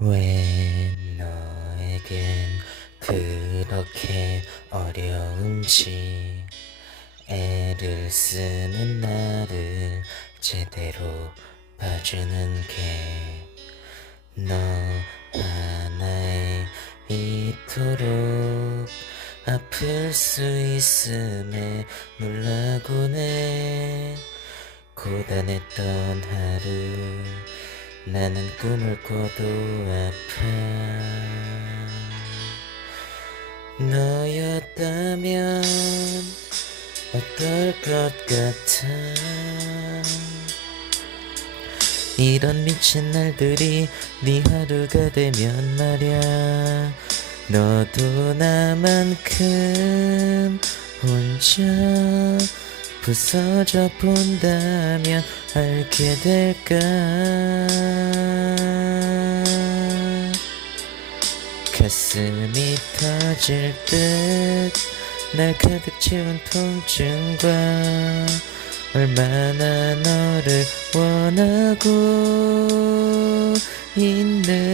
왜 너에겐 그렇게 어려운지? 애를 쓰는 나를 제대로 봐주는 게 너 하나에 이토록 아플 수 있음에 놀라곤 해 고단했던 하루 나는 꿈을 꿔도 아파 너였다면 어떨 것 같아? 이런 미친 날들이 네 하루가 되면 말야. 너도 나만큼 혼자 부서져 본다면 알게 될까? 가슴이 터질 듯 날 가득 채운 통증과 얼마나 너를 원하고 있는지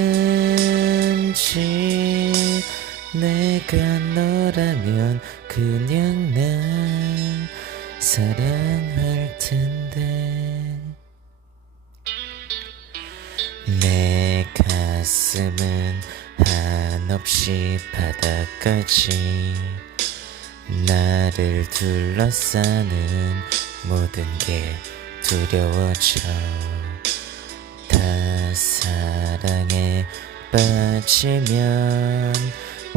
내가 너라면 그냥 날 사랑할 텐데. 내 가슴은 한없이 바닥까지 나를 둘러싸는 모든 게 두려워져. 다 사랑에 빠지면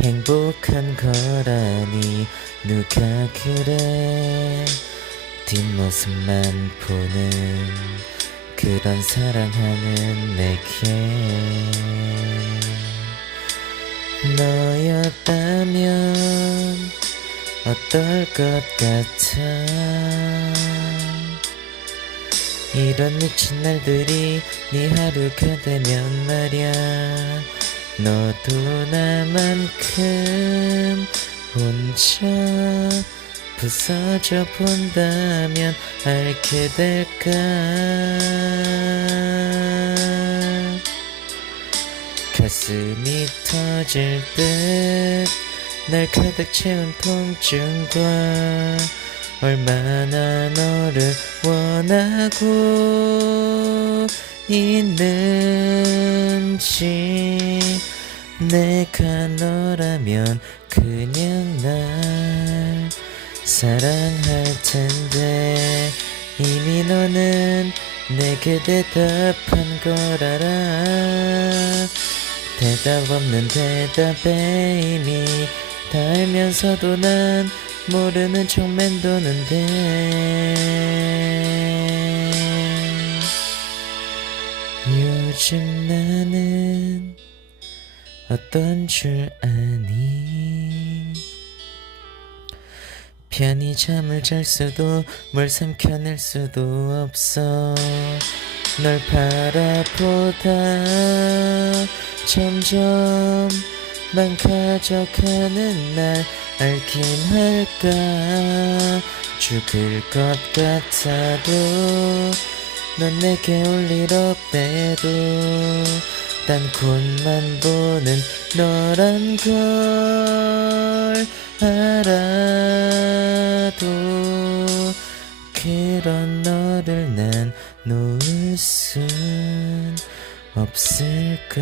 행복한 거라니 누가 그래 뒷모습만 보는 그런 사랑하는 내게. 너였다면 어떨 것 같아? 이런 미친 날들이 네 하루가 되면 말야. 너도 나만큼 혼자 부서져 본다면 알게 될까? 가슴이 터질 듯 날 가득 채운 통증과 얼마나 너를 원하고 있는지 내가 너라면 그냥 날 사랑할 텐데 이미 너는 내게 대답한 걸 알아. 대답 없는 대답에 이미 다 알면서도 난 모르는 척 맴도는데. 요즘 나는 어떤 줄 아니 편히 잠을 잘 수도 뭘 삼켜낼 수도 없어. 널 바라보다 점점 망가져가는 날 알긴 할까? 죽을 것 같아도 넌 내게 올일 없대도 딴 곳만 보는 너란 걸 알아 없을까